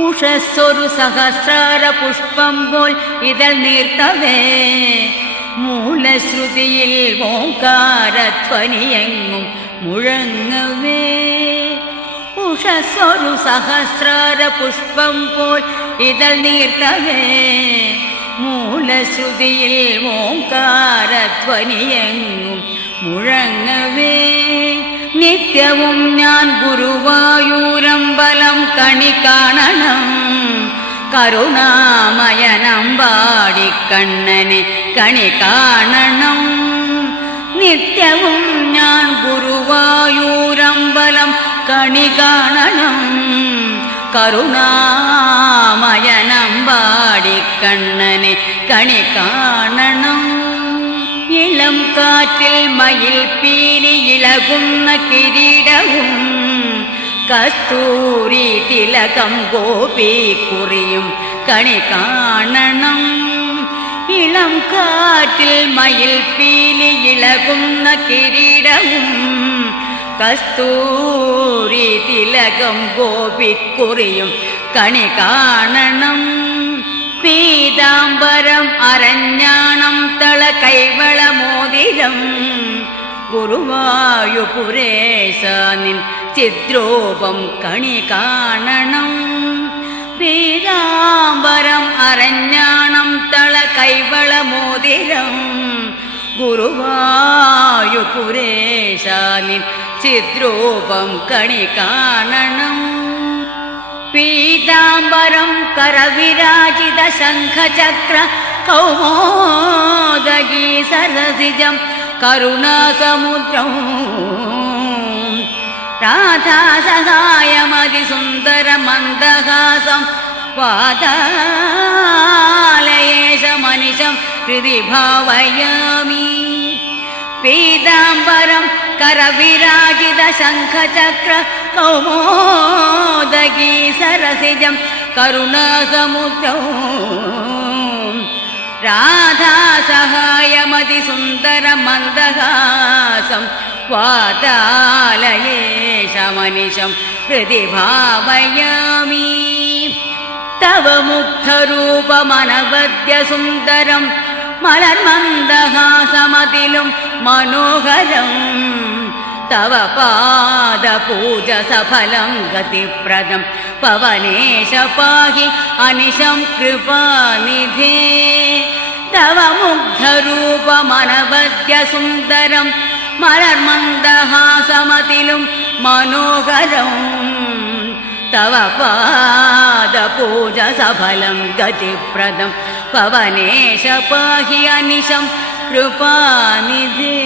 ഉഷസ്സൊരു സഹസ്രാര പുഷ്പം പോൽ ഇതൾ നീർത്തവേ മൂലശ്രുതിയിൽ ഓംകാരധ്വനിയെങ്ങും മുഴങ്ങവേ. ഉഷസ്സൊരു സഹസ്രാര പുഷ്പം പോൽ ഇതൾ നീർത്തവേ മൂലശ്രുതിയിൽ ഓംകാരധ്വനിയെങ്ങും മുഴങ്ങവേ. നിത്യവും ഞാൻ ഗുരുവായൂരമ്പലം കണി കാണണം കരുണാമയനമ്പാടിക്കണ്ണനെ കണി കാണണം. നിത്യവും ഞാൻ ഗുരുവായൂരമ്പലം കണി കാണണം കരുണാമയനമ്പാടിക്കണ്ണനെ കണി കാണണം. ഇളം കാറ്റിൽ മയിൽ പീലി ഇളകുന്ന കിരീടവും കസ്തൂരി തിലകം ഗോപിക്കുറിയും കണി കാണണം. ഇളം കാറ്റിൽ മയിൽ പീലി ഇളകുന്ന കിരീടവും കസ്തൂരി തിലകം ഗോപിക്കുറിയും കണി കാണണം. പീതാംബരം അരഞ്ഞാണം തള കൈവള മോതിരം ഗുരുവായൂപുരേശ നിൻ ചിദ്രൂപം കണി കാണണം. പീതാംബരം അരഞ്ഞാണം തള കൈവള മോതിരം ഗുരുവായൂപുരേശ നിൻ ചിദ്രൂപം കണി കാണണം. പീതാംബരം കരവിരാജിത ശംഖചക്ര കൗമോദഗീ സരസിജം കരുണാസമുദ്രം രാധാസഹായമതിസുന്ദര മന്ദഹാസം പാതാലയേശമനിശം ഹൃദി ഭാവയാമി. പീതാംബരം കരവിരാജിത ശംഖചക്ര കൗമോദഗീ സരസിജം കരുണാസമുദ്രം രാധാസഹായമതിസുന്ദര മന്ദഹാസം വാതാലയേശമനിശം ഹൃദി ഭാവയാമി. തവ മുഗ്ധരൂപമനവദ്യ സുന്ദരം മലർമന്ദഹാസമതിലും മനോഹരം തവ പാദപൂജ സഫലം ഗതിപ്രദം പവനേശ പാഹി അനിശം കൃപാനിധേ. തവ മുഗ്ധരൂപമനവദ്യ സുന്ദരം മലർമന്ദഹാസമതിലും മനോഹരം തവ പാദപൂജ സഫലം ഗതിപ്രദം പവനേശ പാഹി അനിശം കൃപാനിധേ.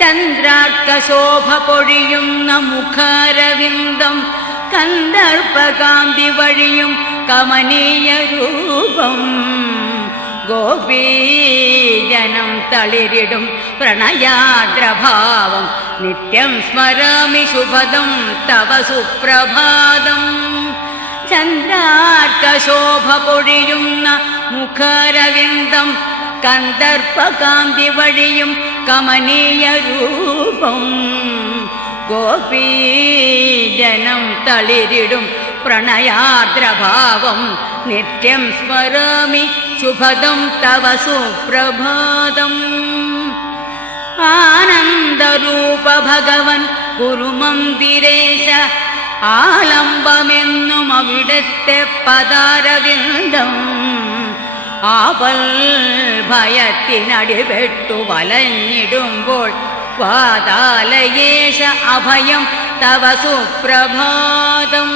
ചന്ദ്രാർക്കശോഭ പൊഴിയുന്ന മുഖാരവിന്ദം കന്ദർപ്പകാന്തി വഴിയും കമനീയ രൂപം ഗോപീജനം തളിരിടും പ്രണയാദ്രഭാവം നിത്യം സ്മരാമി ശുഭദം തവ സുപ്രഭാതം. ചന്ദ്രാർക്കശോഭ പൊഴിയുന്ന മുഖാരവിന്ദം കന്ദർപ്പകാന്തി വഴിയും കമനീയ രൂപം ഗോപീജനം തളിരിടും പ്രണയാദ്രഭാവം നിത്യം സ്മരാമി ശുഭദം തവ സുപ്രഭാതം. ആനന്ദരൂപ ഭഗവൻ ഗുരുമന്ദിരേശ ആലംബമെന്നും അവിടുത്തെ പദാരവിന്ദം ആപൽ ഭയത്തിനടിപെട്ടു വലഞ്ഞിടുമ്പോൾ പാതാലയേശ അഭയം തവ സുപ്രഭാതം.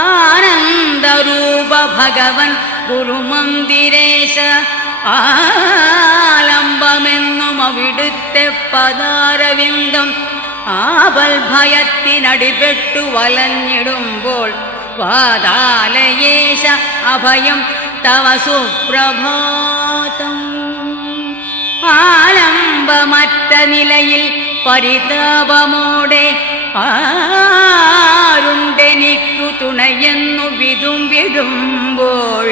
ആനന്ദരൂപ ഭഗവൻ ഗുരുമന്ദിരേശ ആലംബമെന്നും അവിടുത്തെ പദാരവിന്ദം ആപൽ ഭയത്തിനടിപെട്ടു വലഞ്ഞിടുമ്പോൾ പാതാലയേശ അഭയം തവ സുപ്രഭാതം. ആലംബമറ്റ നിലയിൽ പരിതാപമോടെ ആരുണ്ടെനിക്കു തുണയെന്നു വിതുമ്പിടുമ്പോൾ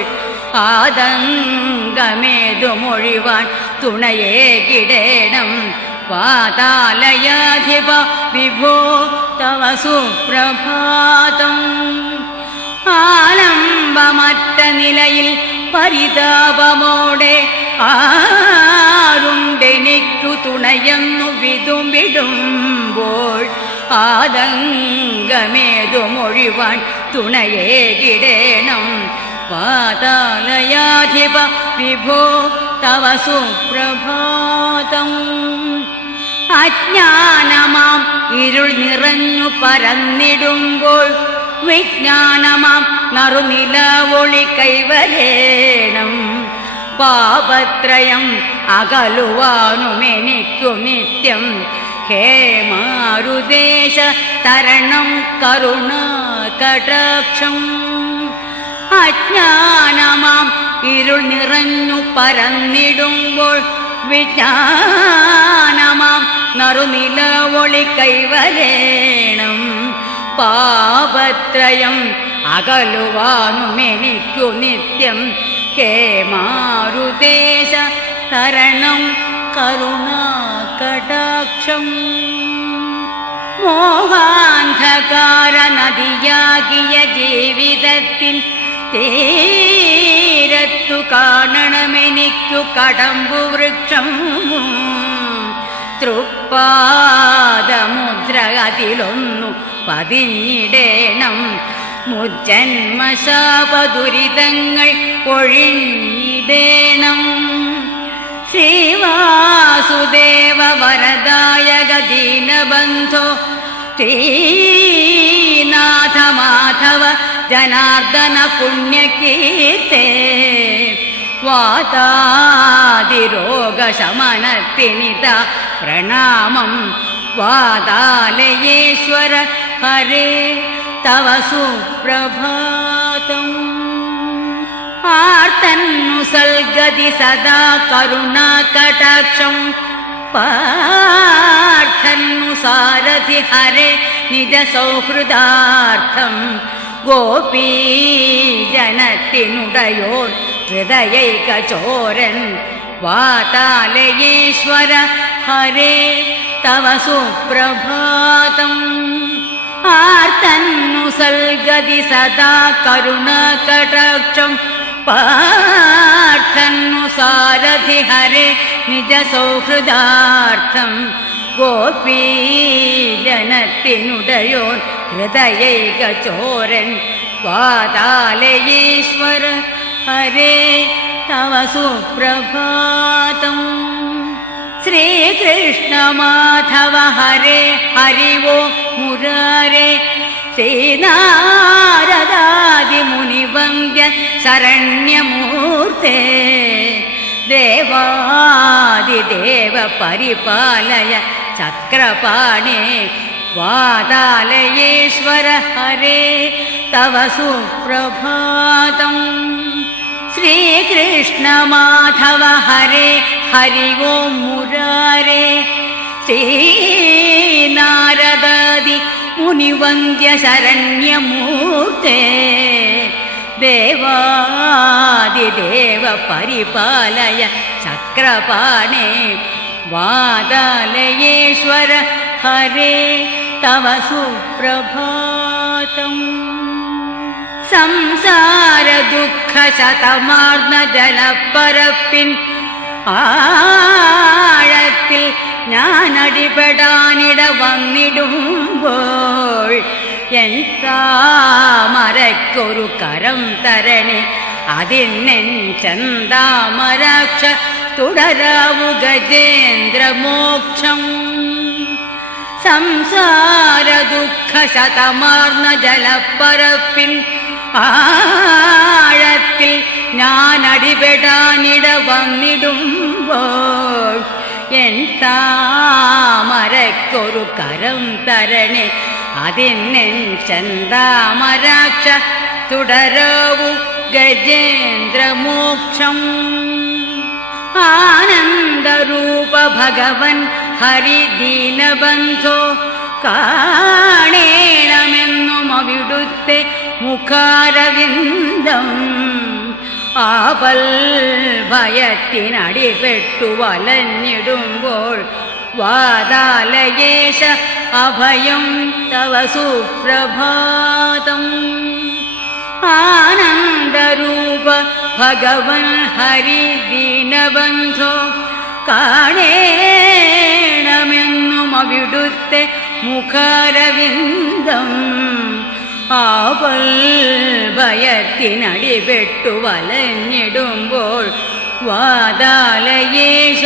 ആതങ്കമേതുമൊഴിവാൻ തുണയേകിടേണം പാതാലയാധിപ വിഭോ തവ സുപ്രഭാതം. ആലംബമറ്റ നിലയിൽ പരിതാപമോടെ ആരുണ്ടെനിക്കു തുണയെന്നു വിടുമ്പോൾ ആതങ്കമേതുമൊഴിവാൻ തുണയേകിടേണം. പാതാളയാധിപ വിഭോ തവ സുപ്രഭാതം. അജ്ഞാനമാം ഇരുൾ നിറഞ്ഞു പരന്നിടുമ്പോൾ വിജ്ഞാനമാം നറുനിലവൊളി കൈവരേണം. പാപത്രയം അകലുവാനുമെനിക്കു നിത്യം ഹേ മാരുദേശ തരണം കരുണാകടാക്ഷം. അജ്ഞാനമാം ഇരുൾ നിറഞ്ഞു പരന്നിടുമ്പോൾ വിജ്ഞാനമാം നറുനിലവൊളി കൈവരേണം. പാപത്രയം അകലുവാനുമെനിക്കു നിത്യം ഹേ മാരുദേശ തരണം കരുണാകടാക്ഷം. മോഹാന്ധകാര നദിയാകിയ ജീവിതത്തിൽ തീരത്തു കാണണമെനിക്കു കടമ്പു വൃക്ഷം. തൃപ്പാദമുദ്ര അതിലൊന്നു പതിഞ്ഞിടേണം. മുജ്ജന്മശാപദുരിതങ്ങൾ ഒഴിഞ്ഞിടേണം. ശ്രീവാസുദേവ വരദായക ദീനബന്ധോ ശ്രീനാഥ മാധവ ജനാർദ്ദന പുണ്യകീർത്തേ. വാതാദിരോഗശമനത്തിനിത പ്രണാമം. വാതാലയേശ്വര ഹരേ തവ സുപ്രഭാതം. ആർത്തന്നു സൽഗതി സദാ കരുണാകടാക്ഷം. പാർത്ഥന്നു സാരഥി ഹരേ നിജ സൗഹൃദാർത്ഥം. ഗോപീജനത്തിനുടയോർ ഹൃദയൈകചോരൻ. വാതാലയേശ്വര ഹരേ തവ സുപ്രഭാതം. ആർത്തന്നു സൽഗതി സദാ കരുണാകടാക്ഷം. പാർത്ഥന്നു സാരഥി ഹരേ നിജ സൗഹൃദാർത്ഥം. ഗോപീജനത്തിനുടയോർ ഹൃദയൈകചോരൻ. വാതാലയേശ്വര ഹരേ തവ സുപ്രഭാതം. ശ്രീകൃഷ്ണ മാധവ ഹരേ ഹരി ഓം മുരാരേ. ശ്രീനാരദാദി മുനിവന്ദ്യ ശരണ്യമൂർത്തേ. ദേവാദിദേവ പരിപാലയ ചക്രപാണേ. വാതാലയേശ്വര ഹരേ തവ സുപ്രഭാതം. ശ്രീകൃഷ്ണ മാധവ ഹരേ ഹരി ഓം മുരാരേ. ശ്രീനാരദാദി മുനിവന്ദ്യ ശരണ്യമൂർത്തേ. ദേവാദിദേവ പരിപാലയ ചക്രപാണേ. വാതാലയേശ്വര ഹരേ തവ സുപ്രഭാതം. സംസാര ദുഃഖ ശതമാർന്ന ജലപ്പരപ്പിൻ ആഴത്തിൽ ഞാനടിപെടാനിട വന്നിടുമ്പോൾ എൻ താമരയ്ക്കൊരു കരം തരണേ. അതിനെൻ ചന്താമരാക്ഷ തുടരാവു ഗജേന്ദ്രമോക്ഷം. സംസാര ദുഃഖ ശതമാർന്ന ജലപ്പരപ്പിൻ ആഴത്തിൽ ഞാനടിപെടാനിട വന്നിടുമ്പോൾ എൻ താമരയ്ക്കൊരു കരം തരണേ. അതിനെൻ ചന്താമരാക്ഷ തുടരാവു ഗജേന്ദ്രമോക്ഷം. ആനന്ദരൂപ ഭഗവൻ ഹരി ദീനബന്ധോ. കാണേണമെന്നും അവിടുത്തെ മുഖാരവിന്ദം. ആപൽ ഭയത്തിനടിപെട്ടു വലഞ്ഞിടുമ്പോൾ വാതാലയേശ അഭയം തവ സുപ്രഭാതം. ആനന്ദരൂപ ഭഗവൻ ഹരി ദീനബന്ധോ കാണേണമെന്നും അവിടുത്തെ മുഖാരവിന്ദം. ആപൽ ഭയത്തിനടിപെട്ടു വലഞ്ഞിടുമ്പോൾ വാതാലയേശ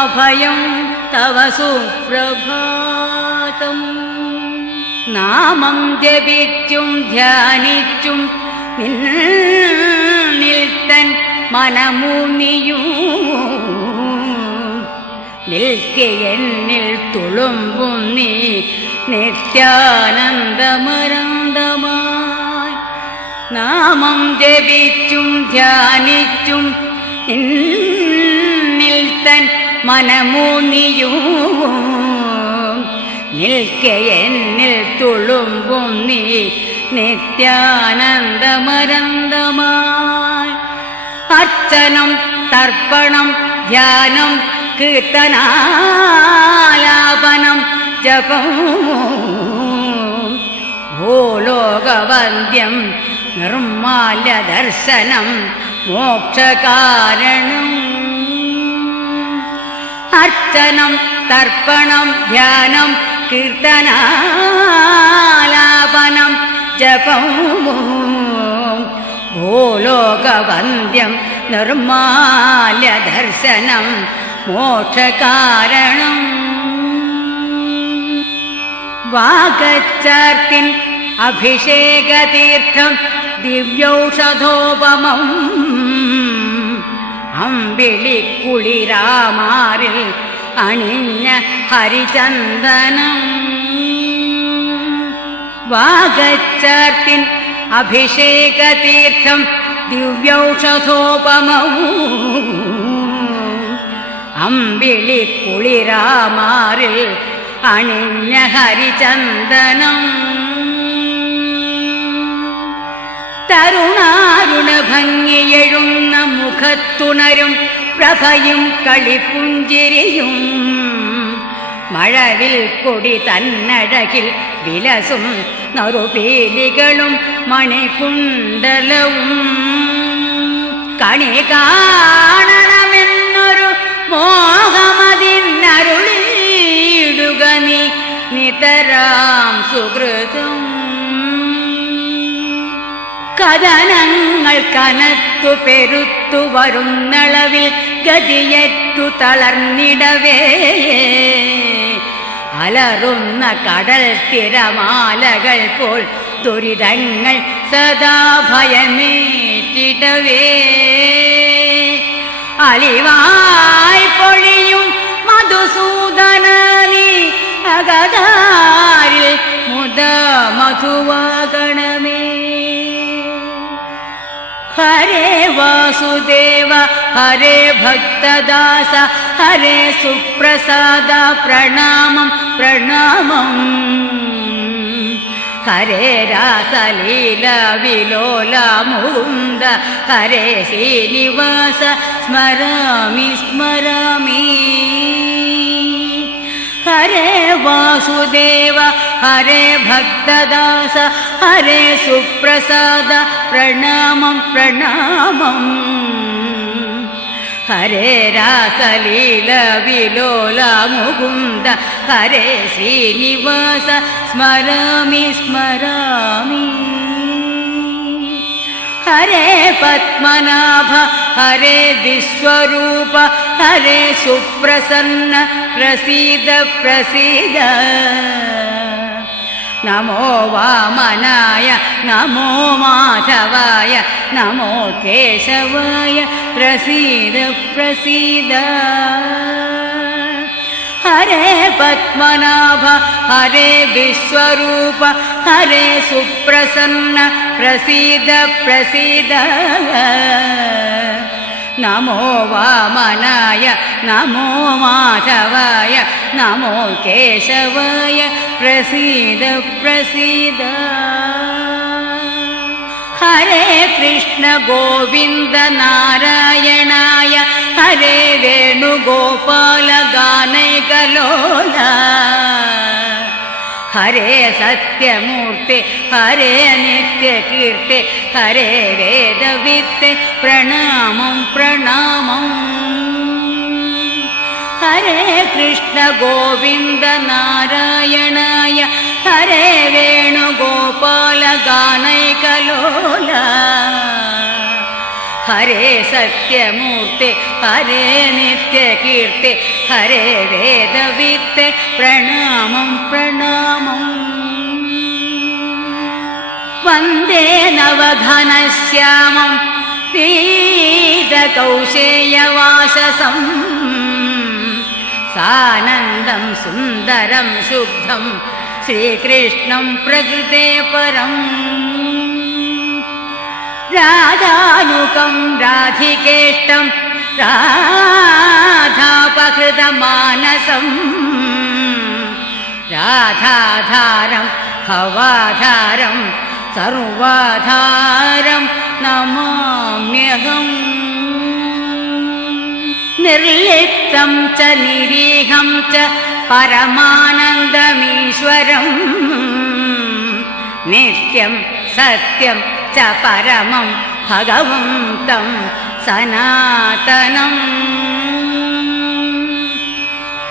അഭയം തവ സുപ്രഭാതം. നാമം ജപിച്ചും ധ്യാനിച്ചും നിൽത്തൻ മനമൂന്നിയും നിൽക്കെ എന്നിൽ തുളുമ്പും നീ നിത്യാനന്ദമരന്തമായി. നാമം ജപിച്ചും ധ്യാനിച്ചും നിൽത്തൻ മനമൂന്നിയും നിൽക്കെ എന്നിൽ തുളുമ്പും നീ നിത്യാനന്ദമരന്തമായി. അർച്ചനം തർപ്പണം ധ്യാനം കീർത്തനാലാപനം ജപം ഭൂലോകവന്ദ്യം നിർമ്മാല്യ ദർശനം മോക്ഷകാരണം. അർച്ചനം തർപ്പണം ധ്യാനം കീർത്തനാലാപനം ജപം ഭൂലോകവന്ദ്യം നിർമ്മാല്യ ദർശനം മോക്ഷകാരണം. വാഗച്ചാർത്തിൻ അഭിഷേകതീർത്ഥം ദിവ്യൗഷധോപമം അമ്പിളിക്കുളിരാമാറിൽ അണിഞ്ഞ ഹരിചന്ദനം. വാഗച്ചാർത്തിൻ അഭിഷേകതീർത്ഥം ദിവ്യൗഷധോപമം അമ്പിളിക്കുളിരാമാറിൽ അണിഞ്ഞ ഹരിചന്ദനം. തരുണാരുണ ഭംഗിയെഴുന്ന മുഖത്തുണരും പ്രഭയും കളിപ്പുഞ്ചിരിയും മഴവിൽ കൊടി തന്നഴകിൽ വിലസും നറുപീലികളും മണികുണ്ടലവും. കണി കാണണമെന്നൊരു മോഹമതിന്നരുളിയിടുക നീ നിതരാം സുഹൃതം. കഥനങ്ങൾ കനത്തു പെരുത്തു വരുന്നളവിൽ ഗതിയറ്റു തളർന്നിടവേ അലറുന്ന കടൽ തിരമാലകൾ പോൽ ദുരിതങ്ങൾ സദാ ഭയമേറ്റിടവേ അലിവായി പൊഴിയും മധുസൂദന നീ അകതാരിൽ മുദ മധുവാകണമേ. ഹരേ വാസുദേവ ഹരേ ഭക്തദാസ ഹരേ സുപ്രസാദ പ്രണാമം പ്രണാമം. ഹരേ രാസലീല വിലോല മുകുന്ദ ഹരേ ശ്രീനിവാസ സ്മരാമി സ്മരാമി. ഹരേ വാസുദേവ ഹരേ ഭക്തദാസ ഹരേ സുപ്രസാദ പ്രണാമം പ്രണാമം. ഹരേ രാസലീല വിലോല മുകുന്ദ ഹരേ ശ്രീനിവാസ സ്മരാമി സ്മരാമി. ഹരേ പത്മനാഭ ഹരേ വിശ്വരൂപ ഹരേ സുപ്രസന്ന പ്രസീദ പ്രസീദ. നമോ വാമനായ നമോ മാധവായ നമോ കേശവായ പ്രസീദ പ്രസീദ. ഹരേ പത്മനാഭ ഹരേ വിശ്വരൂപ ഹരേ സുപ്രസന്ന പ്രസീദ പ്രസീദ. നമോ വാമനായ നമോ മാധവായ നമോ കേശവായ പ്രസീദ പ്രസീദ. हरे कृष्ण गोविन्द नारायणाय हरे वेणुगोपाल गानैकलोला हरे सत्यमूर्ते हरे नित्यकीर्ते हरे वेदवित्ते प्रणामं प्रणामम् हरे कृष्ण गोविन्द नारायणाय हरे वेणुगोपाल गानैकलोला हरे सत्यमूर्ते हरे नित्यकीर्ते हरे वेदवित्ते प्रणामं प्रणामम् वन्दे नवघनश्यामं पीतकौशेयवाससम् सानन्दं सुन्दरं शुद्धं श्रीकृष्णं प्रकृते परम् राधानुकं राधिकेष्टं राधापहृतमानसं राधाधारं भवाधारं सर्वाधारं नमाम्यहम् निर्लिप्तं च निरीहं च परमानन्दमीश्वरम् नित्यं सत्यं च परमं भगवन्तं सनातनम्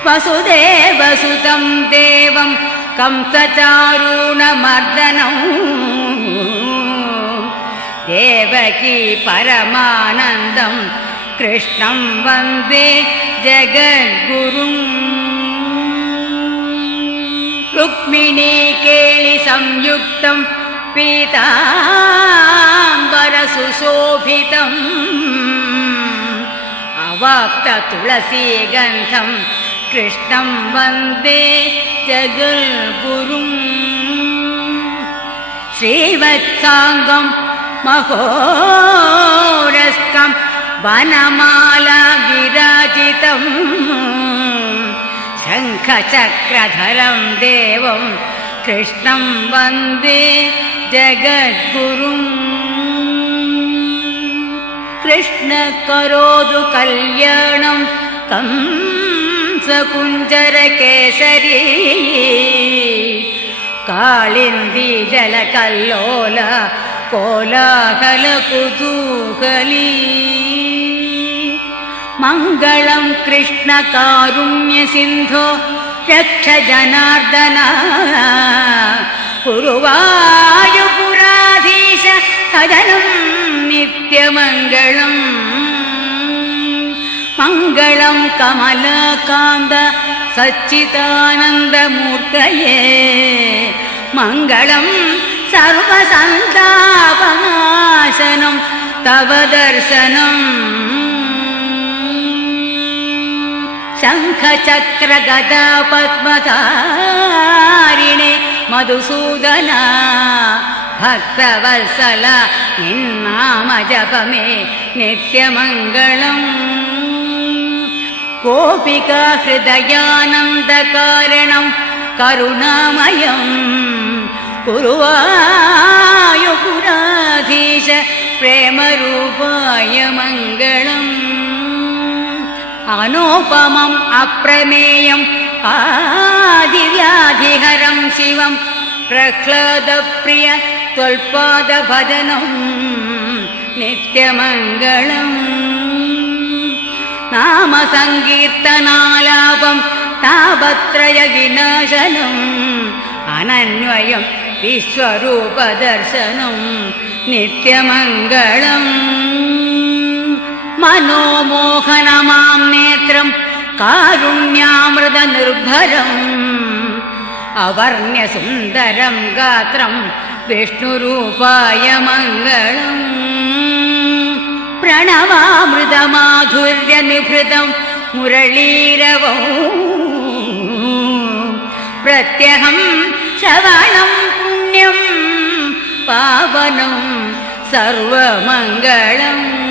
वसुदेवसुतं देवं कंसचारूणमर्दनं देवकी परमानन्दं कृष्णं वन्दे जगद्गुरुम् रुक्मिणी केळि संयुक्तं पीताम्बरसुशोभितम् अवाप्त तुलसीगन्धं कृष्णं वन्दे जगद्गुरुम् श्रीवत्साङ्गं महोरस्कं वनमाला विराजितम् शङ्खचक्रधरं देवं कृष्णं वन्दे जगद्गुरुम् कृष्ण करोतु कल्याणं कंसकुञ्जरकेसरी काळिन्दी जलकल्लोल कोलाहलकुतूहली मङ्गलं कृष्णकारुण्यसिन्धो रक्ष जनार्दना गुरुवायुपुराधीश सदनं नित्यमङ्गलम् मङ्गलं कमलकान्त सच्चिदानन्दमूर्तये मङ्गलं सर्वसन्तापनाशनं तव दर्शनम् शङ्खचक्रगदा पद्मधारिणे मधुसूदना भक्तवत्सल निन्नाम जपमे नित्यमङ्गलम् गोपिका हृदयानन्दकारणं करुणामयं गुरुवायुपुराधीश प्रेमरूपाय मङ्गलम् अनोपमम् अप्रमेयम् आदिव्याधिहरं शिवं प्रह्लादप्रिय त्वल्पादभजनं नित्यमङ्गलम् नाम सङ्कीर्तनालापं तापत्रय विनाशनम् अनन्वयं विश्वरूपदर्शनं नित्यमङ्गलम् मनोमोहनमां नेत्रं कारुण्यामृतनिर्भरम् अवर्ण्यसुन्दरं गात्रं विष्णुरूपाय मङ्गलम् प्रणवामृतमाधुर्यनिभृतं मुरलीरवौ प्रत्यहं श्रवणं पुण्यं पावनं सर्वमङ्गलम्